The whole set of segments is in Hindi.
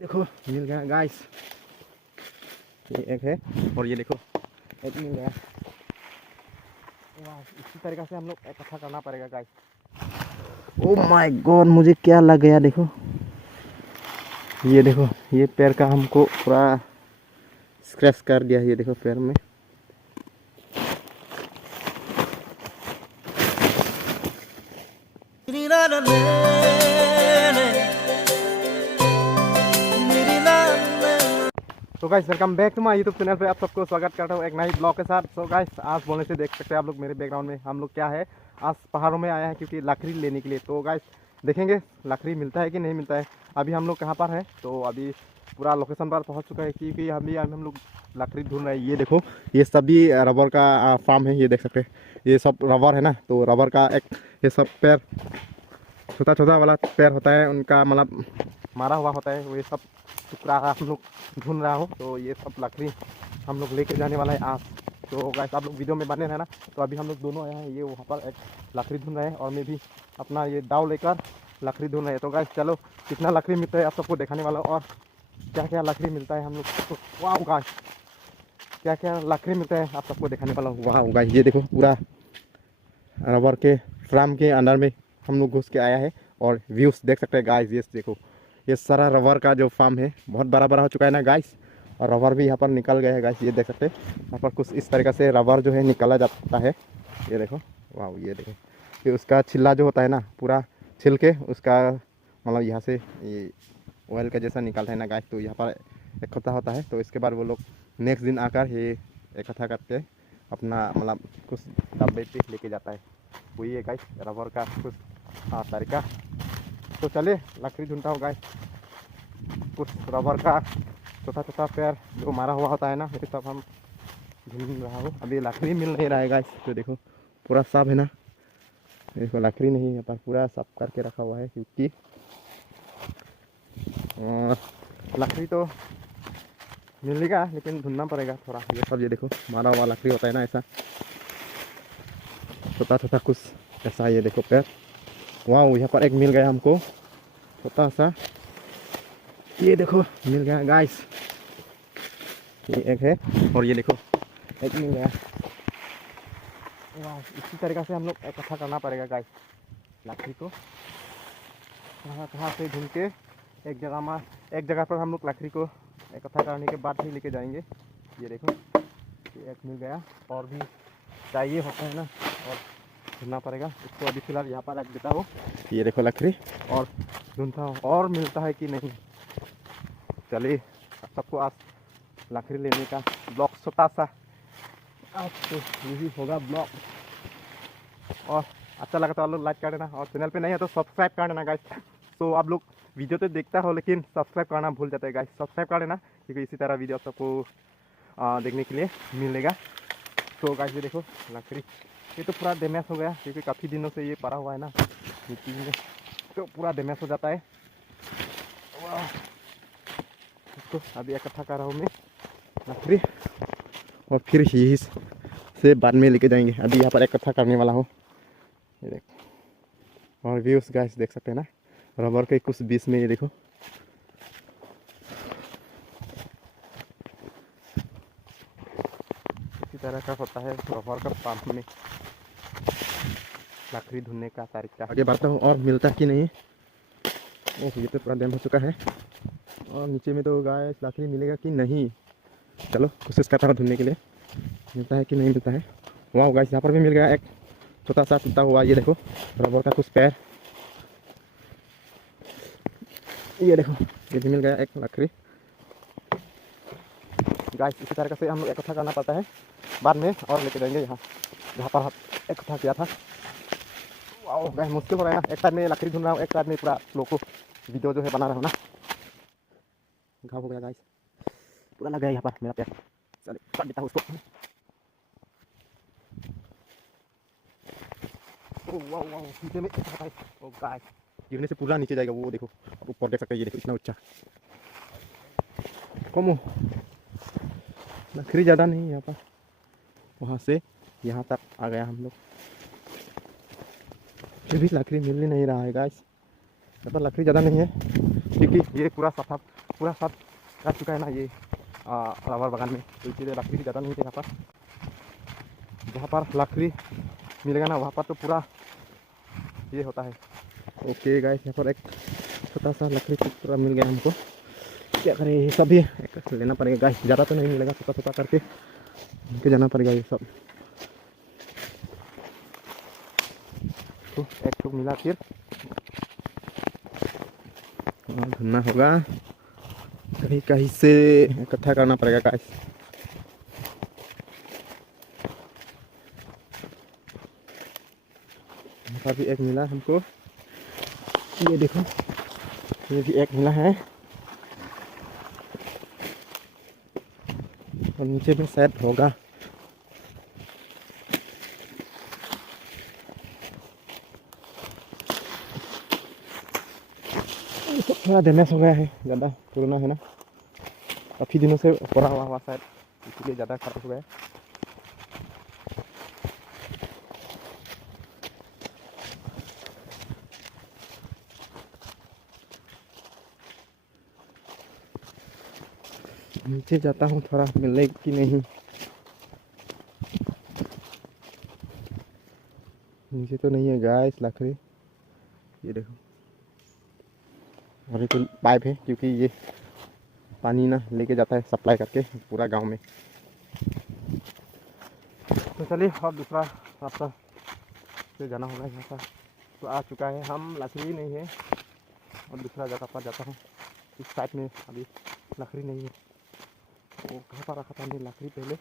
देखो मिल गया गाइस, ये एक है और ये देखो एक मिल गया। वाह, इसी तरीके से हम लोग इकट्ठा करना पड़ेगा गाइस। ओ माय गॉड, मुझे क्या लग गया देखो, ये देखो ये पैर का हमको पूरा स्क्रैच कर दिया। ये देखो पैर में तो guys welcome back to my YouTube channel पे आप सबको स्वागत करता हूँ एक नई ब्लॉग के साथ। तो गाइस आज बोलने से देख सकते हैं आप लोग मेरे बैकग्राउंड में हम लोग क्या है, आज पहाड़ों में आया है क्योंकि लकड़ी लेने के लिए। तो गाइस देखेंगे लकड़ी मिलता है कि नहीं मिलता है। अभी हम लोग कहाँ पर है, तो अभी पूरा लोकेशन पर पहुँच चुका है क्योंकि अभी हम लोग लकड़ी ढूंढ रहे हैं। ये देखो ये सभी रबर का फार्म है, ये देख सकते हैं ये सब रबर है ना। तो रबर का एक ये सब पेड़ छोटा छोटा वाला पेड़ होता है, उनका मतलब मारा हुआ होता है, वो ये सब टुकड़ा हम लोग ढूंढ रहा हूँ। तो ये सब लकड़ी हम लोग लेके जाने वाला है आज। तो गाइस आप लोग वीडियो में बने रहना। तो अभी हम लोग दोनों आए हैं, ये वहाँ पर एक लकड़ी ढूंढ रहे हैं और मैं भी अपना ये दाव लेकर लकड़ी ढूंढ रहे हैं। तो गाइस चलो कितना लकड़ी मिलता है आप सबको दिखाने वाला और क्या क्या लकड़ी मिलता है हम लोग तो वाह गाइस, क्या क्या लकड़ी मिलता है आप सबको दिखाने वाला हूँ। वाह गाइस ये देखो पूरा रबर के फ्राम के अंदर में हम लोग घुस के आया है और व्यूज देख सकते हैं गाइस। ये देखो ये सारा रबर का जो फार्म है बहुत बड़ा बड़ा हो चुका है ना गाइस, और रबर भी यहाँ पर निकल गया है गाइस। ये देख सकते हैं यहाँ पर कुछ इस तरीके से रबर जो है निकाला जाता है। ये देखो वाह, ये देखो कि उसका छिल्ला जो होता है ना पूरा छिल के उसका मतलब यहाँ से ये ऑयल का जैसा निकलता है ना गाइस। तो यहाँ पर इकट्ठा होता है, तो इसके बाद वो लोग नेक्स्ट दिन आकर ये इकट्ठा करके अपना मतलब कुछ डब्बे पे लेके जाता है। वही है गाइस रबर का कुछ तरीका। तो चले लकड़ी ढूंढता हूँ गाइस, कुछ रबर का छोटा छोटा पैर जो मारा हुआ होता है ना, ये सब हम ढूंढ रहा हूँ। अभी लकड़ी मिल नहीं रहा है गाइस। तो देखो पूरा साफ है ना, देखो लकड़ी नहीं है पर पूरा साफ करके रखा हुआ है क्योंकि लकड़ी तो मिलेगा लेकिन ढूंढना पड़ेगा थोड़ा। ये सब ये देखो मारा हुआ लकड़ी होता है ना, ऐसा छोटा छोटा कुछ ऐसा। ये देखो पैर, वाह यहाँ पर एक मिल गया हमको छोटा सा, ये देखो मिल गया गाइस, ये एक है और ये देखो एक मिल गया। वाह, इसी तरीके से हम लोग इकट्ठा करना पड़ेगा गाइस लकड़ी को। कहाँ से ढूंढ के एक जगह पर हम लोग लकड़ी को इकट्ठा करने के बाद ही लेके जाएंगे। ये देखो ये एक मिल गया, और भी चाहिए होता है ना और ढूंढना पड़ेगा इसको। अभी फिलहाल यहाँ पर रख देता हूँ। ये देखो लकड़ी और ढूंढता हूँ और मिलता है कि नहीं। चलिए सबको आज लकड़ी लेने का ब्लॉग छोटा सा आज तो यही होगा ब्लॉग। और अच्छा लगा तो आप लोग लाइक कर देना और चैनल पे नहीं है तो सब्सक्राइब कर देना गाइस। तो आप लोग वीडियो तो देखता हो लेकिन सब्सक्राइब करना भूल जाता है गाइस, सब्सक्राइब कर देना क्योंकि इसी तरह वीडियो सबको देखने के लिए मिलेगा। तो गाइस ये देखो लकड़ी, ये तो पूरा डैमेज हो गया क्योंकि काफ़ी दिनों से ये पड़ा हुआ है ना मिट्टी में, तो पूरा डैमेज हो जाता है। इसको अभी इकट्ठा कर रहा हूँ मैं लकड़ी और फिर यही से बाद में लेके जाएंगे। अभी यहाँ पर इकट्ठा करने वाला हूँ। ये देखो और व्यूज गाइस देख सकते हैं ना रबर के कुछ बीच में, ये देखो इसी तरह का होता है रबर का पंप में लकड़ी ढूंढने का तरीका। आगे बढ़ता हूँ और मिलता कि नहीं। ओह ये तो पूरा डैम हो चुका है और नीचे में तो गाइस लकड़ी मिलेगा कि नहीं। चलो कोशिश करता हूँ ढूंढने के लिए मिलता है कि नहीं मिलता है। वाह गाइस यहाँ पर भी मिल गया एक छोटा सा टूटा हुआ, ये देखो रबर का कुछ पैर, ये देखो ये भी मिल गया एक लकड़ी। गाइस इसी तरह से हम लोग इकट्ठा करना पड़ता है बाद में और लेके जाएंगे यहाँ जहाँ पर इकट्ठा किया था। वाह गाइस मुश्किल हो रहा है ना, एक साइड में लकड़ी ढूंढ रहा हूँ एक साइड में पूरा लोग को वीडियो जो है बना रहा हूँ ना। घाव हो गया गाइस, पूरा लग गया यहाँ पर मेरा पैर। चलिए काट देता हूँ उसको। वाह वाह नीचे में ओ गाइस गिरने से पूरा नीचे जाएगा वो देखो, ऊपर देख सकते हैं। ये देखो इतना ऊंचा कम लकड़ी ज़्यादा नहीं यहाँ पर, वहाँ से यहाँ तक आ गया हम लोग, फिर भी लकड़ी मिल नहीं रहा है गाइस। यहाँ पर लकड़ी ज़्यादा नहीं है क्योंकि ये पूरा सफा पूरा साथ काट चुका है ना ये रबर बागान में, तो इसीलिए लकड़ी भी ज़्यादा नहीं थे यहाँ पर। जहाँ पर लकड़ी मिलेगा ना वहाँ पर तो पूरा ये होता है। ओके गाइस, यहाँ पर एक छोटा सा लकड़ी पूरा मिल गया हमको। क्या करें, ये सब भी लेना पड़ेगा गाइस, ज़्यादा तो नहीं मिलेगा, छोटा छोटा करके लेके जाना पड़ेगा ये सब। तो एक तो मिला, फिर ढूंढना होगा, कहीं कहीं से इकट्ठा करना पड़ेगा गाइस। यहाँ पर भी एक मिला हमको, ये देखो, ये भी एक मिला है, और नीचे में शायद होगा। थोड़ा डैमेज हो गया है, ज़्यादा पुराना है ना, काफ़ी दिनों से पड़ा हुआ शायद, इसलिए ज़्यादा खराब हो गया है। नीचे जाता हूँ, थोड़ा मिले कि नहीं। नीचे तो नहीं है गाइस लकड़ी, ये देखो। और एक पाइप है, क्योंकि ये पानी ना लेके जाता है सप्लाई करके पूरा गांव में। तो चलिए अब दूसरा रास्ता से जाना होगा। यहाँ पर तो आ चुका है, हम लकड़ी नहीं है, और दूसरा जगह पर जाता हूँ। इस साइड में अभी लकड़ी नहीं है, वो कहाँ पर रखा था हमने लकड़ी पहले,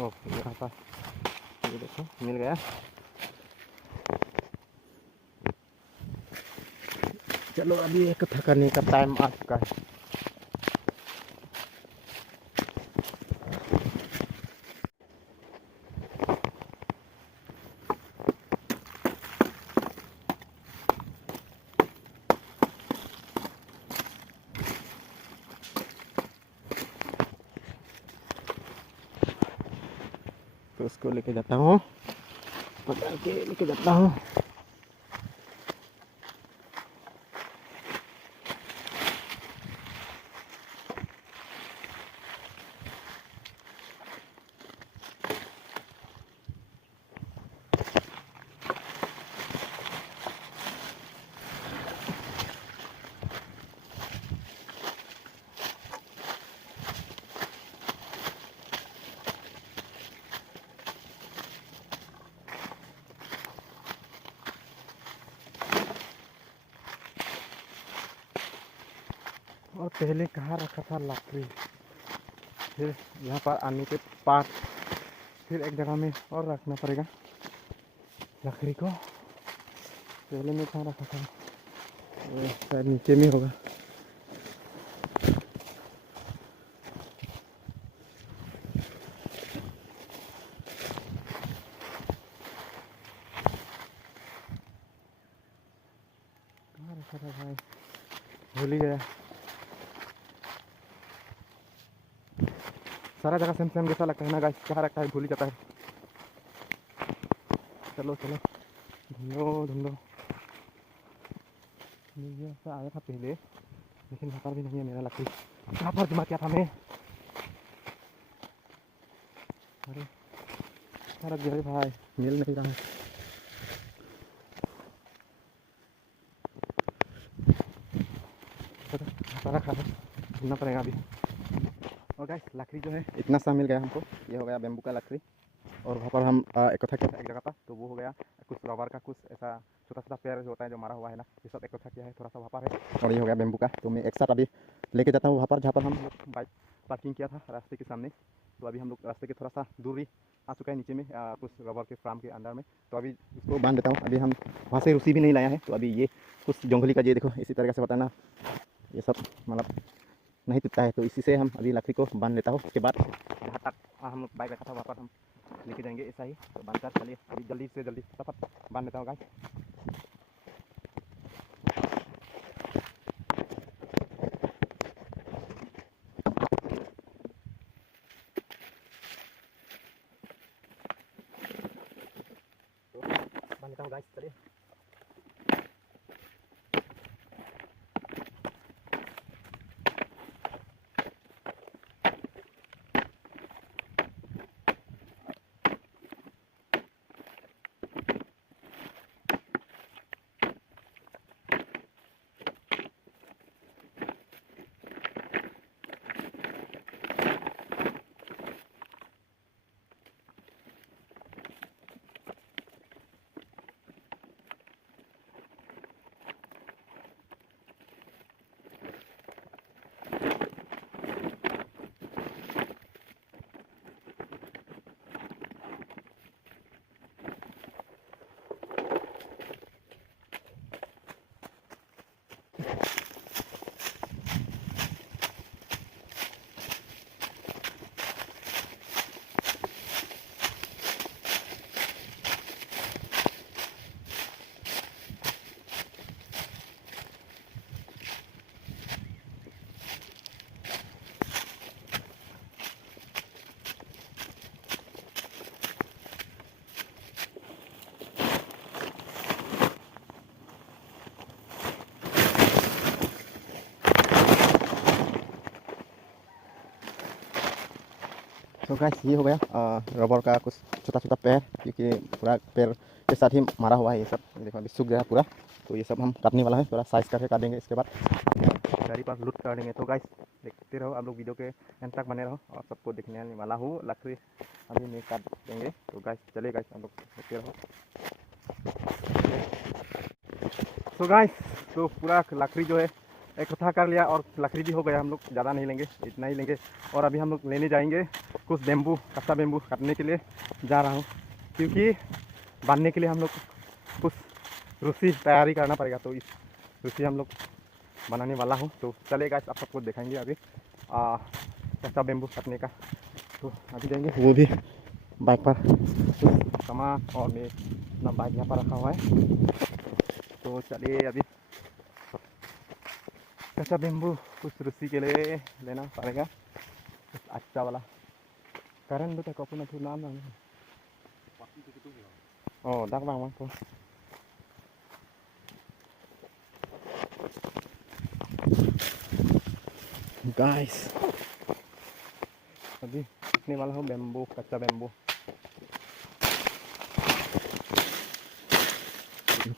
ओह यहाँ पर, ये देखो मिल गया। चलो अभी इकट्ठा करने का टाइम आ चुका है। तो उसको लेके जाता हूँ, पकड़ के लेके जाता हूँ। और पहले कहाँ रखा था लकड़ी, फिर यहाँ पर आने के बाद फिर एक जगह में और रखना पड़ेगा लकड़ी को। पहले में कहाँ रखा था, शायद नीचे में होगा। कहाँ रखा था भाई, भूल ही गया। सारा जगह सेम सेम जैसा लगता है ना गाइस, कहाँ रखा है भूल ही जाता है। चलो चलो ढूंढो ढूंढो, ये ऐसा आया था पहले, लेकिन यहाँ पर भी नहीं है मेरा लकड़ी। कहाँ पर जमा किया था मैं, अरे सारा गया भाई, मिल नहीं रहा है। सारा खा ढूंढना पड़ेगा अभी। और गाइस लकड़ी जो है इतना सा मिल गया हमको, ये हो गया बेम्बू का लकड़ी। और वहाँ पर हम इकट्ठा किया था एक जगह पर, तो वो हो गया कुछ रबर का, कुछ ऐसा छोटा छोटा पेड़ जो होता है जो मारा हुआ है ना, ये सब इकट्ठा किया है, थोड़ा सा वहाँ पर है। और ये हो गया बेम्बू का, तो मैं एक साथ अभी लेके जाता हूँ वहाँ पर जहाँ पर हम लोग बाइक पार्किंग किया था रास्ते के सामने। तो अभी हम लोग रास्ते के थोड़ा सा दूर ही आ चुका है नीचे में, कुछ रबर के फ्राम के अंदर में। तो अभी इसको बांध देता हूँ। अभी हम वहाँ से रूसी भी नहीं लाया है, तो अभी ये कुछ जंगली का, ये देखो इसी तरीके से होता है ना, ये सब मतलब नहीं टूटता है। तो इसी से हम अभी लकड़ी को बांध लेता हूँ। उसके बाद जहाँ तक हम बाइक रखा था वहाँ पर हम लेके जाएंगे ऐसा ही। तो बांध कर चलिए अभी जल्दी से जल्दी फटाफट बांध लेता हूँ गाइस। तो बांध लेता हूँ गाइस, चलिए। तो गाइस ये हो गया रबर का कुछ छोटा छोटा पैर, क्योंकि पूरा पैर के साथ ही मारा हुआ है ये सब। ये देखो अभी सूख गया पूरा, तो ये सब हम काटने वाला है, थोड़ा साइज करके काटेंगे। इसके बाद गाड़ी पास लूट काटेंगे। तो गाइस देखते रहो आप लोग, वीडियो के एंड तक बने रहो और सबको दिखने आने वाला हूँ। लकड़ी अभी नहीं काट देंगे, तो गाइस चले गाइस आप लोग देखते रहो। तो गाइस तो पूरा लकड़ी जो है इकट्ठा कर लिया और लकड़ी भी हो गया। हम लोग ज़्यादा नहीं लेंगे, इतना ही लेंगे। और अभी हम लोग लेने जाएंगे कुछ बेम्बू, कच्चा बेम्बू काटने के लिए जा रहा हूँ, क्योंकि बांधने के लिए हम लोग कुछ रस्सी तैयारी करना पड़ेगा। तो इस रस्सी हम लोग बनाने वाला हूँ। तो चलेगा, आप सबको दिखाएंगे अभी कच्चा बेम्बू काटने का। तो अभी जाएंगे, वो भी बाइक पर कुछ सामान, और मैं अपना बाइक यहाँ पर रखा हुआ है। तो चलिए अभी कच्चा बेम्बू कुछ रस्सी के लिए लेना पड़ेगा, कुछ अच्छा वाला। करेंट बेटा कपू ना नाम ना ओ डाक bang को गाइस अभी सीखने वाला हूँ बेम्बू, कच्चा बेम्बू।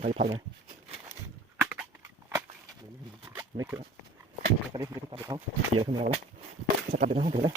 भाई फाल में मैं क्या करीब से काट देता हूँ, ये मेरा वाला ऐसा काट देता हूँ पहले।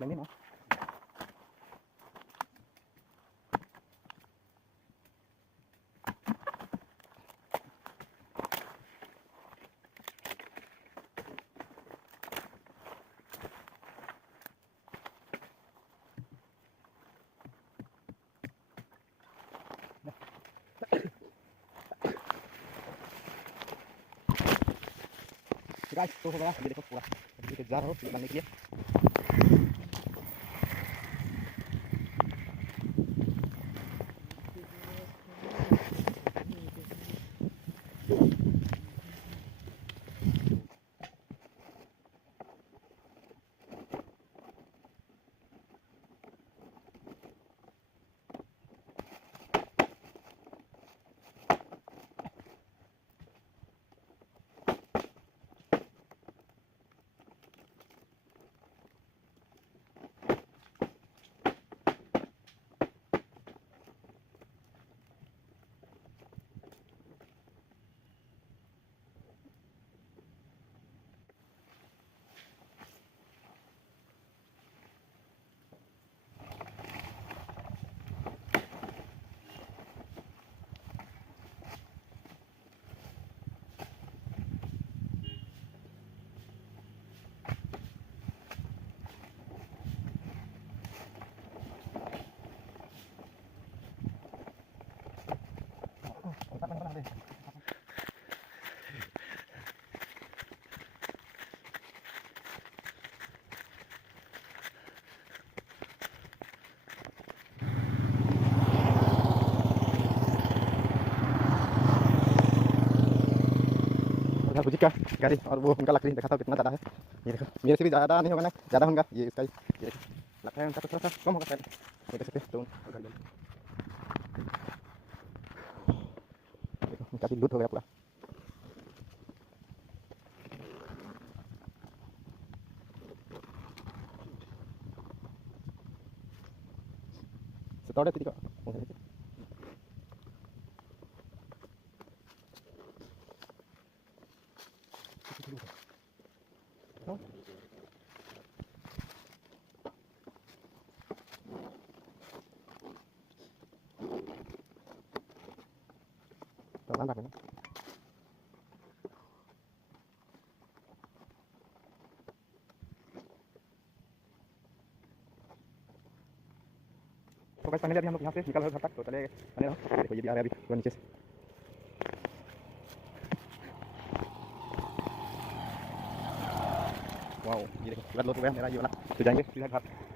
लेंगे ना गाइस। तो हो गया, ये देखो पूरा लेके जा रहा हूँ बनाने के लिए। उधर बुजुर्ग का गाड़ी और वो उनका लकड़ी देखा था कितना ज़्यादा है। ये देखो मेरे से भी ज़्यादा नहीं होगा ना, ज़्यादा होगा ये इसका ही। ये देखो लगता है उनका तो थोड़ा सा कम होगा शायद, ये देख सकते हैं। तो देखो उनका भी लूट हो गया पूरा। Toilet tadi kok. Mantap ini. तो गाइस फाइनली अभी हम लोग यहाँ से निकल रहे घर तक तो चले चले रहो देखो ये भी आ रहा है अभी पूरा नीचे से वाओ ये देखो पूरा लोड हो गया मेरा ये वाला तो जाएंगे सीधा घर